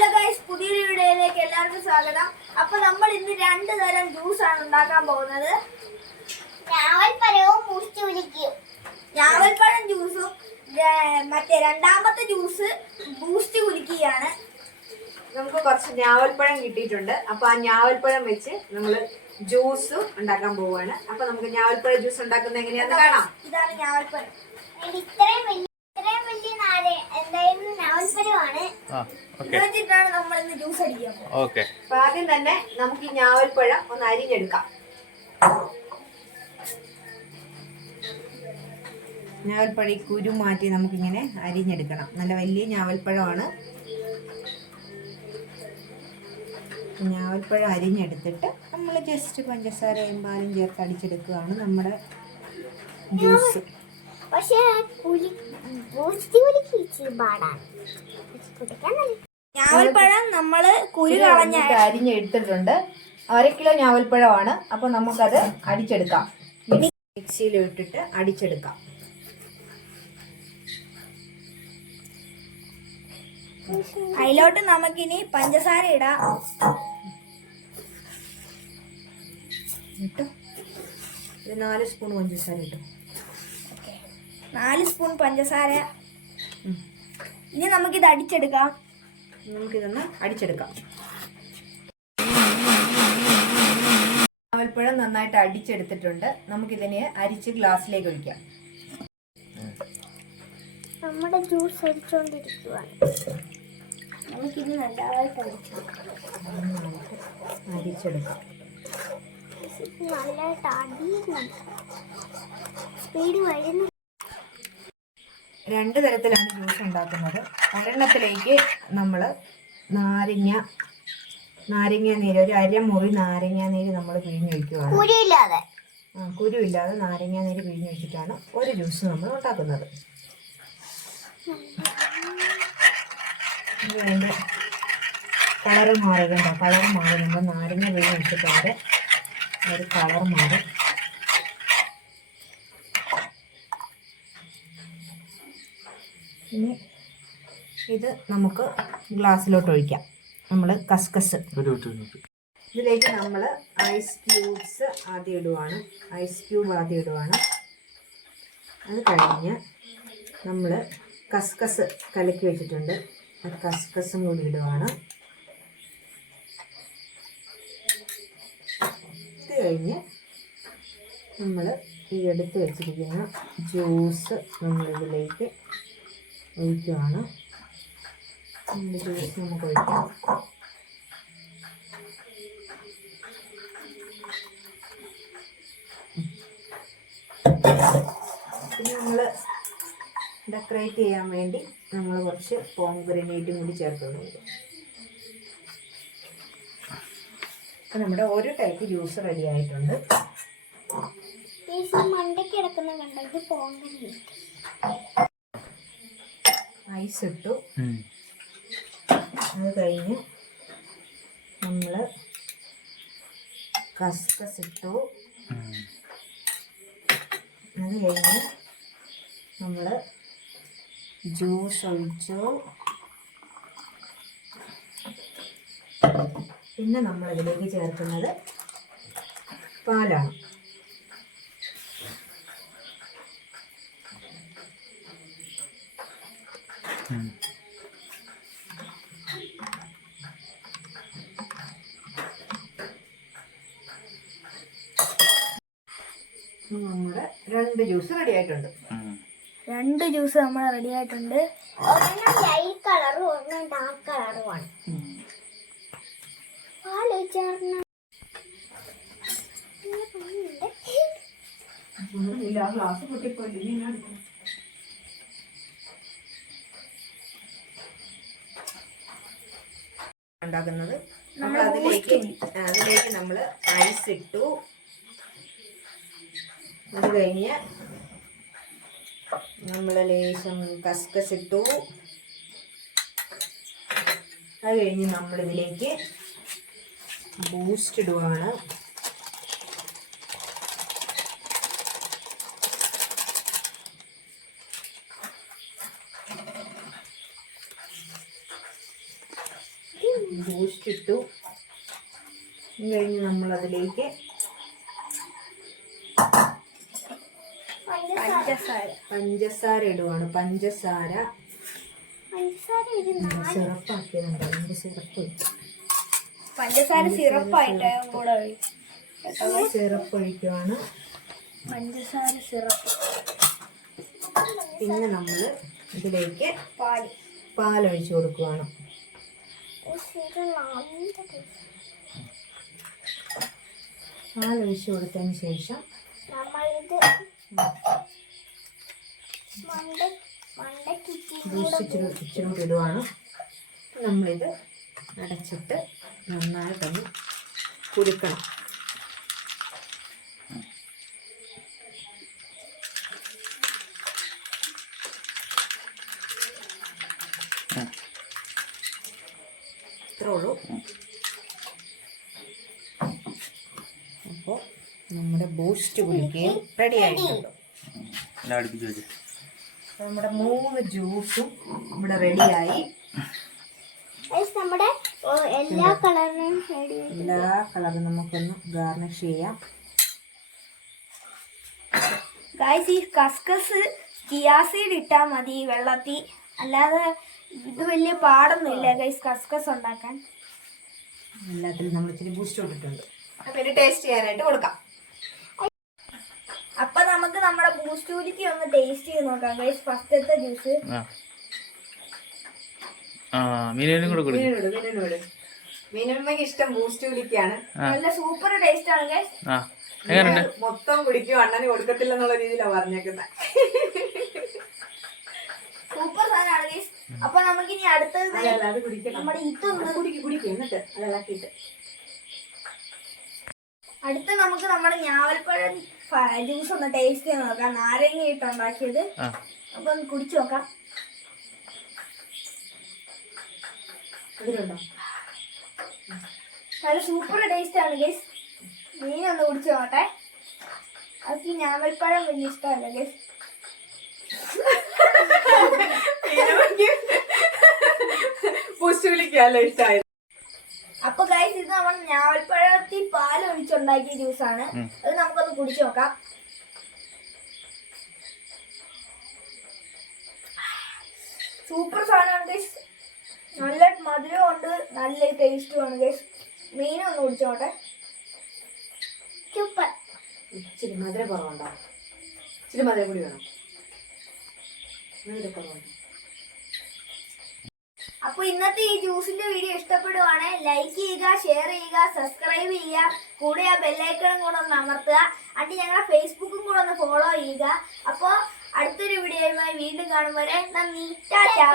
Hello guys, പുതിയൊരു വീഡിയോയിലേക്ക് എല്ലാവർക്കും സ്വാഗതം. അപ്പൊ നമ്മൾ ഇന്ന് രണ്ട് തരം ജ്യൂസാണ് ഉണ്ടാക്കാൻ പോകുന്നത്. ഞാവൽപ്പഴം ജ്യൂസും മറ്റേ രണ്ടാമത്തെ ജ്യൂസ് ബൂസ്റ്റ് കുലുക്കിയാണ്. നമുക്ക് കുറച്ച് ഞാവൽപ്പഴം കിട്ടിയിട്ടുണ്ട്. അപ്പൊ ആ ഞാവൽപ്പഴം വെച്ച് നമ്മൾ ജ്യൂസ് ഉണ്ടാക്കാൻ പോവുകയാണ്. അപ്പൊ നമുക്ക് ഞാവൽപ്പഴ ജ്യൂസ് ഉണ്ടാക്കുന്നത് എങ്ങനെയാന്ന് കാണാം. ഇതാണ് ഞാവൽപ്പഴം. വെച്ചിട്ടാണ് നമ്മൾ ഇന്ന് ജ്യൂസ് അടിക്കാൻ പോകുന്നത്. അപ്പൊ ആദ്യം തന്നെ നമുക്ക് ഈ ഞാവൽപ്പഴം ഒന്ന് അരിഞ്ഞെടുക്കാം. ഞാവൽപ്പഴം കുരു മാറ്റി നമുക്കിങ്ങനെ അരിഞ്ഞെടുക്കണം. നല്ല വലിയ ഞാവൽപ്പഴമാണ്. ഞാവൽപ്പഴം അരിഞ്ഞെടുത്തിട്ട് നമ്മൾ ജസ്റ്റ് പഞ്ചസാരയും പാലും ചേർത്ത് അടിച്ചെടുക്കുകയാണ് നമ്മുടെ ജ്യൂസ്. ഞാവൽപ്പഴം നമ്മള് കുരു കളഞ്ഞിട്ട് അരിഞ്ഞെടുത്തിട്ടുണ്ട്. 1 കിലോ ഞാവൽപ്പഴമാണ്. അപ്പൊ നമുക്കത് അടിച്ചെടുക്കാം. മിക്സിയിലിട്ടിട്ട് അടിച്ചെടുക്കാം. അതിലോട്ട് നമുക്കിനി പഞ്ചസാര ഇടാം. ഇട്ടു. 4 സ്പൂൺ പഞ്ചസാര ഇട്ടു. 4 സ്പൂൺ പഞ്ചസാര. ഇനി നമുക്കിത് അടിച്ചെടുക്കാം. നമുക്കിതൊന്ന് അടിച്ചെടുക്കാം. ഞാവൽപ്പഴം നന്നായിട്ട് അടിച്ചെടുത്തിട്ടുണ്ട്. നമുക്കിതിനെ അരിച്ച് ഗ്ലാസ്സിലേക്ക് ഒഴിക്കാം. നമ്മുടെ ജ്യൂസ് അടിച്ചോണ്ടിരിക്കുകയാണ്. നമുക്കിത് നല്ലതായിട്ട് അരിച്ചെടുക്കാം. നല്ലതായിട്ട് അടിയുന്നുണ്ട്. സ്പീഡ് വരുന്നു. 2 തരത്തിലാണ് ജ്യൂസ് ഉണ്ടാക്കുന്നത്. ഒരെണ്ണത്തിലേക്ക് നമ്മൾ നാരങ്ങ നീര്, ഒരു അരമുറി നാരങ്ങ നീര് നമ്മൾ പിഴിഞ്ഞ് വയ്ക്കുകയാണ്. കുരുവില്ലാതെ നാരങ്ങ നീര് പിഴിഞ്ഞ് വെച്ചിട്ടാണ് ഒരു ജ്യൂസ് നമ്മൾ ഉണ്ടാക്കുന്നത്. അതിൻ്റെ കളറ് മാറുന്നുണ്ടോ? കളർ മാറി. നമ്മൾ നാരങ്ങ പിഴിഞ്ഞ് വെച്ചിട്ടുണ്ട്. ഒരു കളർ മാറും. ഇനി ഇത് നമുക്ക് ഗ്ലാസ്സിലോട്ട് ഒഴിക്കാം. നമ്മൾ കസ്കസ് ഇതിലേക്ക് നമ്മൾ ഐസ് ക്യൂബ് ആദ്യം ഇടുവാണ്. അത് കഴിഞ്ഞ് നമ്മൾ കസ്കസ് കലക്കി വെച്ചിട്ടുണ്ട്. ആ കസ്കസും കൂടി ഇടുവാണ്. ഇത് കഴിഞ്ഞ് നമ്മൾ ഈ എടുത്ത് വെച്ചിരിക്കുന്ന ജ്യൂസ് നമ്മളിതിലേക്ക് ഒഴിക്കുകയാണ്. ജ്യൂസ് നമുക്ക് ഒഴിക്കാം. പിന്നെ നമ്മൾ ഡെക്കറേറ്റ് ചെയ്യാൻ വേണ്ടി നമ്മൾ കുറച്ച് പോംഗ്രനേറ്റും കൂടി ചേർക്കുന്നുണ്ട്. അപ്പം നമ്മുടെ ഒരു ടൈപ്പ് ജ്യൂസ് റെഡി ആയിട്ടുണ്ട്. ഐസ് ഇട്ടു. അത് കഴിഞ്ഞ് നമ്മൾ കസ്കസ് ഇട്ടു. അത് കഴിഞ്ഞ് നമ്മൾ ജ്യൂസ് ഒഴിച്ചു. പിന്നെ നമ്മൾ ഇതിലേക്ക് ചേർക്കുന്നത് പാലാണ്. നമ്മുടെ 2 ജ്യൂസ് റെഡി ആയിട്ടുണ്ട്. 2 ജ്യൂസ് നമ്മൾ റെഡി ആയിട്ടുണ്ട്. ഒരെണ്ണം ലൈറ്റ് കളറും ഒരെണ്ണം ഡാർക്ക് കളറുമാണ്. ഗ്ലാസ് പൊട്ടിപ്പോയില്ലേ ഉണ്ടാക്കുന്നത്. നമ്മൾ അതിലേക്ക് നമ്മൾ ഐസ് ഇട്ടു. അത് കഴിഞ്ഞ് നമ്മൾ ലേശം കസ്കസ് ഇട്ടു. അത് കഴിഞ്ഞ് നമ്മളിതിലേക്ക് ബൂസ്റ്റ് ഇടുവാണ്. ബൂസ്റ്റ് ഇട്ടു. ഇത് കഴിഞ്ഞ് നമ്മളതിലേക്ക് പഞ്ചസാര ഇടുവാണ്. പഞ്ചസാര സിറപ്പാക്കിയതുണ്ട്. അതിൻ്റെ സിറപ്പ് പഞ്ചസാര സിറപ്പായിട്ട് കൂടെ സിറപ്പ് ഒഴിക്കുവാണ്. പഞ്ചസാര സിറപ്പ്. പിന്നെ നമ്മൾ ഇതിലേക്ക് പാലൊഴിച്ച് കൊടുക്കുവാണ്. പാലൊഴിച്ച് കൊടുത്തതിന് ശേഷം ബൂസ്റ്റ് ഇച്ചിരി ഇടുവാണ്. നമ്മളിത് അടച്ചിട്ട് നന്നായിട്ടൊന്ന് കുലുക്കണം. ഇത്രേ ഉള്ളൂ. അപ്പോൾ നമ്മുടെ ബൂസ്റ്റ് കുടിക്കുകയും റെഡി ആയിട്ടുണ്ട്. നമ്മുടെ 3 ജ്യൂസും ഇവിടെ റെഡിയായി. നമ്മുടെ എല്ലാ കളറും നമുക്കൊന്ന് ഗാർണിഷ് ചെയ്യാം. ഗൈസ്, ഈ കസ്കസ് ചിയാ സീഡ് ഇട്ടാൽ മതി വെള്ളത്തിൽ. അല്ലാതെ ഇത് വലിയ പാടൊന്നുമില്ല ഗൈസ് കസ്കസ് ഉണ്ടാക്കാൻ. എല്ലാത്തിലും നമ്മൾ ഇച്ചിരി ബൂസ്റ്റ് ഇട്ടിട്ടുണ്ട്. അപ്പോൾ ഇത് ടേസ്റ്റ് ചെയ്യാനായിട്ട് കൊടുക്കാം. അപ്പൊ നമുക്ക് നമ്മുടെ ബൂസ്റ്റ് കുലുക്കി ഒന്ന് ടേസ്റ്റ് ചെയ്ത് നോക്കാം ഗൈസ്. ഫസ്റ്റത്തെ ജ്യൂസ് മീനമ്മയ്ക്ക് ഇഷ്ടം ബൂസ്റ്റ് കുലിക്കാണ്. നല്ല സൂപ്പർ ടേസ്റ്റ് ആണ് ഗൈസ്. മൊത്തം കുടിക്കും, അണ്ണന് കൊടുക്കത്തില്ലെന്നുള്ള രീതിയിലാണ് പറഞ്ഞേക്കുന്നത്. സൂപ്പർ സാധനമാണ് ഗൈസ്. അപ്പൊ നമുക്ക് ഇനി അടുത്തത് നമ്മുടെ ഇതൊന്ന് കുടിക്കും എന്നിട്ട് അതിളക്കിയിട്ട് അടുത്ത നമുക്ക് നമ്മുടെ ഞാവൽപ്പഴം ജ്യൂസ് ഒന്ന് ടേസ്റ്റ് ചെയ്ത് നോക്കാം. നാരങ്ങ ഇട്ടുണ്ടാക്കിയത്. അപ്പൊ ഒന്ന് കുടിച്ചു നോക്കാം. നല്ല സൂപ്പർ ടേസ്റ്റ് ആണ് ഗൈസ്. മീനൊന്ന് കുടിച്ചു നോട്ടെ. അതൊക്കെ ഈ ഞാവൽപ്പഴം വലിയ ഇഷ്ടമല്ല ഗൈസ്. ഇഷ്ടമായി. അപ്പൊ ഗൈസ്, ഇത് നമ്മൾ ഞാവൽപ്പഴത്തിൽ പാൽ ഒഴിച്ചുണ്ടാക്കിയ ജ്യൂസാണ്. അത് നമുക്കൊന്ന് കുടിച്ചു നോക്കാം. സൂപ്പർ സാധനമാണ് ഗൈസ്. നല്ല മധുരവും ഉണ്ട്, നല്ല ടേസ്റ്റും ആണ് ഗൈസ്. മീനൊന്ന് കുടിച്ചോട്ടെ. സൂപ്പർ. ഇച്ചിരി മധുരം കുറവുണ്ടോ? ഇച്ചിരി മധുരം കൂടി വേണം. അപ്പൊ ഇന്നത്തെ ഈ ജ്യൂസിന്റെ വീഡിയോ ഇഷ്ടപ്പെടുവാണെങ്കിൽ ലൈക്ക് ചെയ്യുക, ഷെയർ ചെയ്യുക, സബ്സ്ക്രൈബ് ചെയ്യുക. കൂടെ ആ ബെല്ലൈക്കണും കൂടെ ഒന്ന് അമർത്തുക. എന്നിട്ട് ഞങ്ങളുടെ ഫേസ്ബുക്കും കൂടെ ഒന്ന് ഫോളോ ചെയ്യുക. അപ്പോൾ അടുത്തൊരു വീഡിയോയുമായി വീണ്ടും കാണും വരെ നന്ദി. ടാറ്റാ.